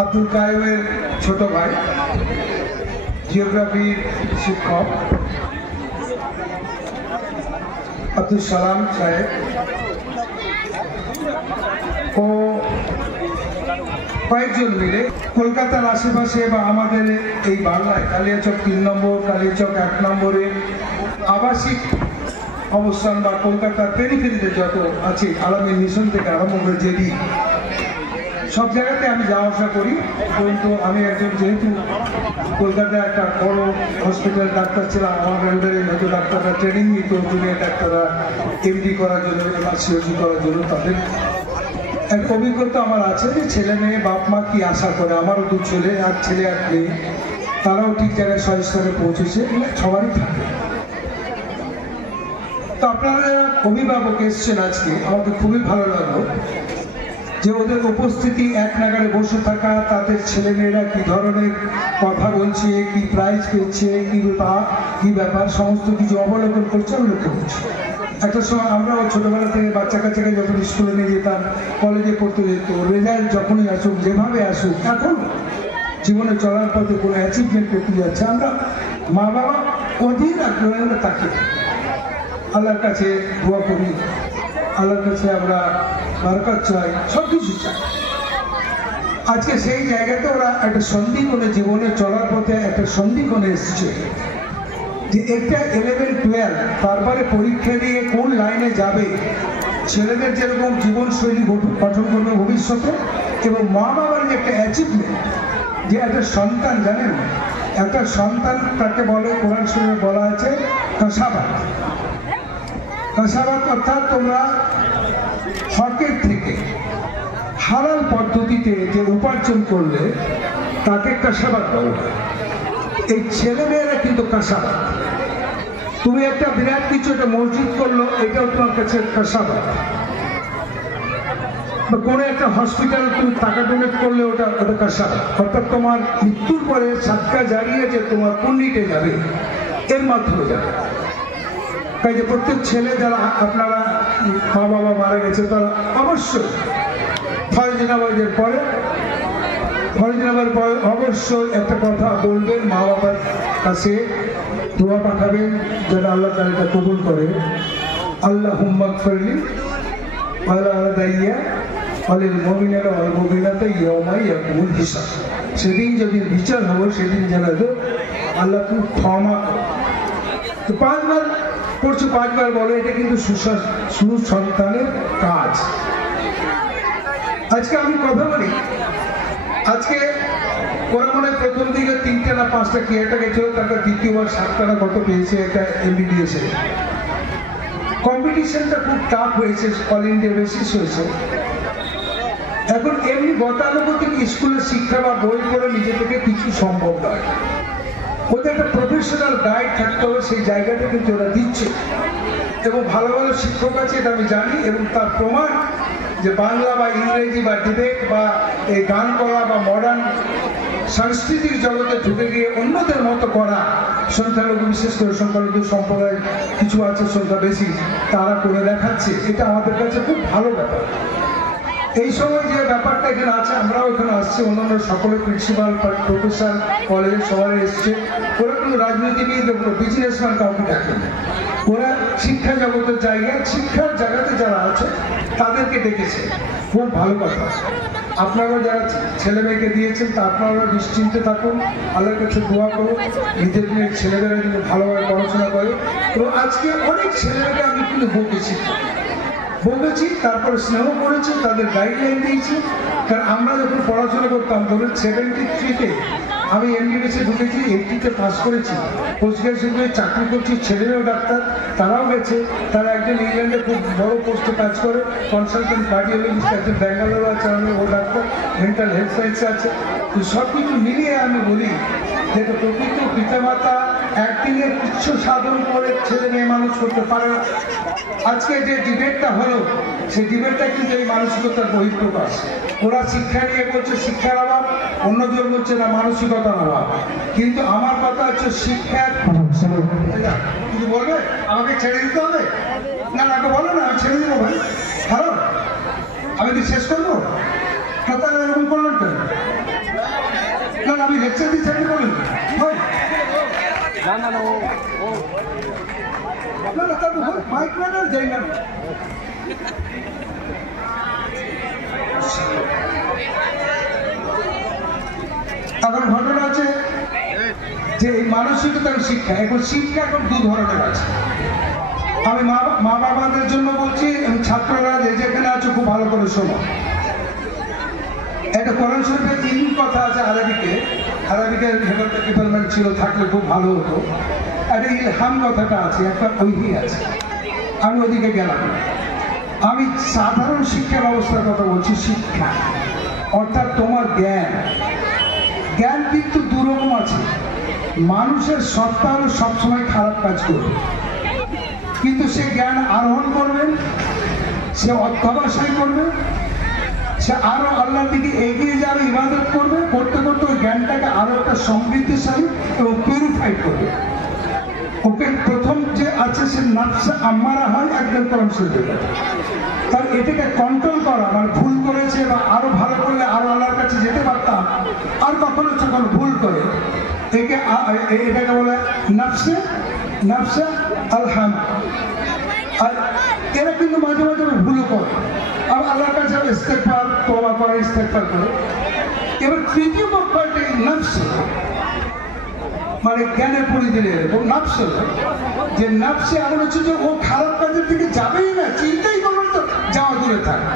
আব্দুল কাইমের ছোট ভাই, জিওগ্রাফির শিক্ষক আব্দুল সালাম সাহেব ও কয়েকজন মিলে কলকাতার আশেপাশে বা আমাদের এই বাংলায় কালিয়াচক 3 নম্বর, কালিয়াচক 1 নম্বরে আবাসিক অবস্থান বা কলকাতার পেরিফেরিতে যত আছে, আলামী মিশন থেকে আরম্ভ করে জেডি সব জায়গাতে আমি যাওয়া আসা করি। কিন্তু আমি একজন যেহেতু কলকাতায় একটা বড় হসপিটাল ডাক্তার ছিলাম, আমার আন্ডারে নতুন ডাক্তাররা ট্রেনিং নিত, জুনিয়র ডাক্তাররা এমডি করার জন্য, এমআরসিওজি করার জন্য। তাদের এক অভিজ্ঞতা আমার আছে যে ছেলে মেয়ে বাপ মা কি আশা করে। আমারও 2 ছেলে, এক ছেলে এক মেয়ে, তারাও ঠিক জায়গায় সহিষ্ঠুরে পৌঁছেছে, সবারই থাকে। তো আপনারা যারা অভিভাবক এসছেন আজকে, আমাকে খুবই ভালো লাগলো যে ওদের উপস্থিতি, এক নাগারে বসে থাকা, তাদের ছেলেমেয়েরা কি ধরনের কথা বলছে, কি প্রাইজ পেয়েছে, কি ব্যাপার, সমস্ত কিছু অবলোকন করছে, আমি লক্ষ্য করছি। একটা সময় আমরাও ছোটবেলা থেকে বাচ্চা কাচ্চাকে যখন স্কুলে নিয়ে যেতাম, কলেজে পড়তে যেত, রেজাল্ট যখনই আসুক, যেভাবে আসুক, এখন জীবনে চলার পথে কোনো অ্যাচিভমেন্ট করতে যাচ্ছে, আমরা মা বাবা অধীর আগ্রহে আমরা তাকে আল্লাহর কাছে দোয়া করি, আল্লাহর কাছে আমরা বরকত চাই, সব কিছু চাই। আজকে সেই জায়গাতে ওরা একটা সন্ধিকোণে, জীবনে চলার পথে একটা সন্ধিকোণে এসছে যে একটা 11-12 তারপরে পরীক্ষা দিয়ে কোন লাইনে যাবে, ছেলেদের যেরকম জীবনশৈলী গঠন করবে ভবিষ্যতে, এবং মা বাবার যে একটা অ্যাচিভমেন্ট, যে একটা সন্তান, জানেন একটা সন্তান তাকে বলে, কোরআন শরীফে বলা আছে কাসাবাত। কাসাবাত অর্থাৎ তোমরা হকের থেকে হালাল পদ্ধতিতে যে উপার্জন করলে তাকে কাসাবাত বলা হয়। এই ছেলেমেয়েরা কিন্তু কাসাবাত। তুমি একটা বিরাট কিছু একটা মসজিদ করলো, এটাও তোমার কাছে কাসাবাত। বা কোনো একটা হসপিটালে তুমি টাকা ডোনেট করলে ওটা কাসাবাত। অর্থাৎ তোমার মৃত্যুর পরে সাদকা জারিয়ে যে তোমার পুণ্যিতে যাবে, এর মাধ্যমে যাবে। তাই যে প্রত্যেক ছেলে যারা আপনারা মা বাবা মারা গেছে, তারা অবশ্যই ফরজ নামাজের পরে অবশ্যই একটা কথা বলবেন, মা বাবার কাছে দোয়া পাঠাবেন যেন আল্লাহ তাআলা এটা কবুল করে। আল্লাহুম্মা গফিরলি ওয়ালা দাইয়া ওয়ালিল মুমিনিনা ওয়াল মুমিনাতি ইয়াওমা ইয়াকুমুল হিসাব। সেদিন যদি বিচার হবে, সেদিন যেন আল্লাহ তুমি ক্ষমা করো। তো 5 বার পড়ছো, 5 বার বলো, এটা কিন্তু সুসন্তানের কাজ। আজকে আমি কথা বলি, আজকে ওরা মনে হয় প্রথম দিকে 3টা না 5টা কি একটা গেছিল, তারপর দ্বিতীয়বার 7টা না কত পেয়েছে, একটা এমবিবিএস এর। কম্পিটিশনটা খুব টাফ হয়েছে, অল ইন্ডিয়া বেসিস হয়েছে। এখন এমনি গতানুগতিক স্কুলের শিক্ষা বা বই পড়ে নিজে থেকে কিছু সম্ভব নয়। ওদের একটা প্রফেশনাল গাইড থাকতে হবে, সেই জায়গাটা কিন্তু ওরা দিচ্ছে, এবং ভালো ভালো শিক্ষক আছে, এটা আমি জানি। এবং তার প্রমাণ যে বাংলা বা ইংরেজি বা ডিবেট বা এই গান করা বা মডার্ন সাংস্কৃতিক জগতে ঢুকে গিয়ে অন্যদের মতো করা, সংখ্যালঘু, বিশেষ করে সংখ্যালঘু সম্প্রদায় কিছু আছে, সংখ্যা বেশি, তারা করে দেখাচ্ছে। এটা আমাদের কাছে খুব ভালো ব্যাপার। এই সময় যে ব্যাপারটা এখানে আছে, আমরাও এখানে আসছি, অন্যান্য সকলে প্রিন্সিপাল, প্রফেসর, কলেজ সবাই এসছে। ওরা কোনো রাজনীতিবিদ, কোনো বিজনেসম্যান কাউকে ডাকেন, ওরা শিক্ষা জগতের জায়গায়, শিক্ষার জায়গাতে যারা আছে তাদেরকে ডেকেছে। খুব ভালো কথা। আপনারা যারা ছেলে মেয়েকে দিয়েছেন, তা আপনারা নিশ্চিন্তে থাকুন, আল্লাহর কাছে দোয়া করুন, নিজের মেয়ের ছেলেমেয়েরা যেন ভালোভাবে পড়াশোনা করে। এবং আজকে অনেক ছেলেমেয়েকে আমি কিন্তু বকেছি, তারপরে স্নেহ করেছি, তাদের গাইডলাইন দিয়েছি। কারণ আমরা যখন পড়াশোনা করতাম, ধরুন 73-তে আমি এমবিবিএসে ঢুকেছি, 80-তে পাস করেছি, পোস্ট গ্রাজুয়েশনে চাকরি করছি, ছেলেমেয়েও ডাক্তার, তারাও গেছে। তারা একজন ইংল্যান্ডে খুব বড় পোস্টে কাজ করে, কনসালটেন্ট কার্ডিওলজিস্ট, একজন ব্যাঙ্গালোর আছে, ও ডাক্তার, মেন্টাল হেলথ সায়েন্সে আছে। তো সব কিছু মিলিয়ে আমি বলি যে প্রকৃত পিতামাতা একদিনের উচ্চ সাধন করে ছেলে মেয়ে মানুষ করতে পারে না। আজকে যে ডিবেটটা হলো, সেই ডিবেটটা কিন্তু এই মানসিকতার বহিঃপ্রকাশ। ওরা শিক্ষা নিয়ে বলছে শিক্ষার অভাব, অন্যদের বলছে না মানসিকতার অভাব। কিন্তু আমার কথা হচ্ছে শিক্ষার কিছু বলবে, আমাকে ছেড়ে দিতে হবে না, না বলো না, আমি ছেড়ে দেবো ভাই। হ্যালো, আমি কি শেষ করবো? তাহলে এরকম করলেন কেন? লেকচার দিচ্ছে আপনি বলেন না না না ও ও না না তার মাইক না যাই না এখন ঘটনা আছে যে এই মানসিকতার শিক্ষা এখন দু ধরনের আছে। আমি মা বাবাদের জন্য বলছি এবং ছাত্ররা যে যেখানে আছে খুব ভালো করে শোনো। একটা কোরআন শরীফের ইলম কথা আছে আরবিকের ডিপার্টমেন্ট ছিল, থাকলে খুব ভালো হতো। একটা ইলহাম কথাটা আছে, একটা ঐহি আছে, আমি ওদিকে গেলাম না। আমি সাধারণ শিক্ষা ব্যবস্থার কথা বলছি। শিক্ষা অর্থাৎ তোমার জ্ঞান কিন্তু দুরকম আছে। মানুষের সত্তা হলো সবসময় খারাপ কাজ করবে, কিন্তু সে জ্ঞান আরোহণ করবে, সে অধ্যবসায় করবে, সে আরো আল্লাহর দিকে এগিয়ে যাবে, ইবাদত করবে, করতে করতে ওই জ্ঞানটাকে আরো একটা সমৃদ্ধিশালী এবং পিউরিফাইড করবে। ওকে প্রথম যে আছে সে নাফসে আম্মারা হয় একদম কোরআন শরীফে। তার এটাকে কন্ট্রোল করা, মানে ভুল করেছে বা আরো ভালো করলে আরো আল্লাহর কাছে যেতে পারতাম, আর কখনো যখন ভুল করে এটাকে বলে নাফসে আলহাম। আর এরা কিন্তু মাঝে মাঝে ভুলও করে, আর আল্লাহর কাছে ইস্তেগফার তওবা করে, ইস্তেগফার করে। এবার তৃতীয় পক্ষ নফস, মানে জ্ঞানের পরিধির এরকম নফস, যে নফসে এমন হচ্ছে যে ও খারাপ কাজের দিকে যাবেই না, চিন্তাই করবেন তো যাওয়া দূরে থাকে।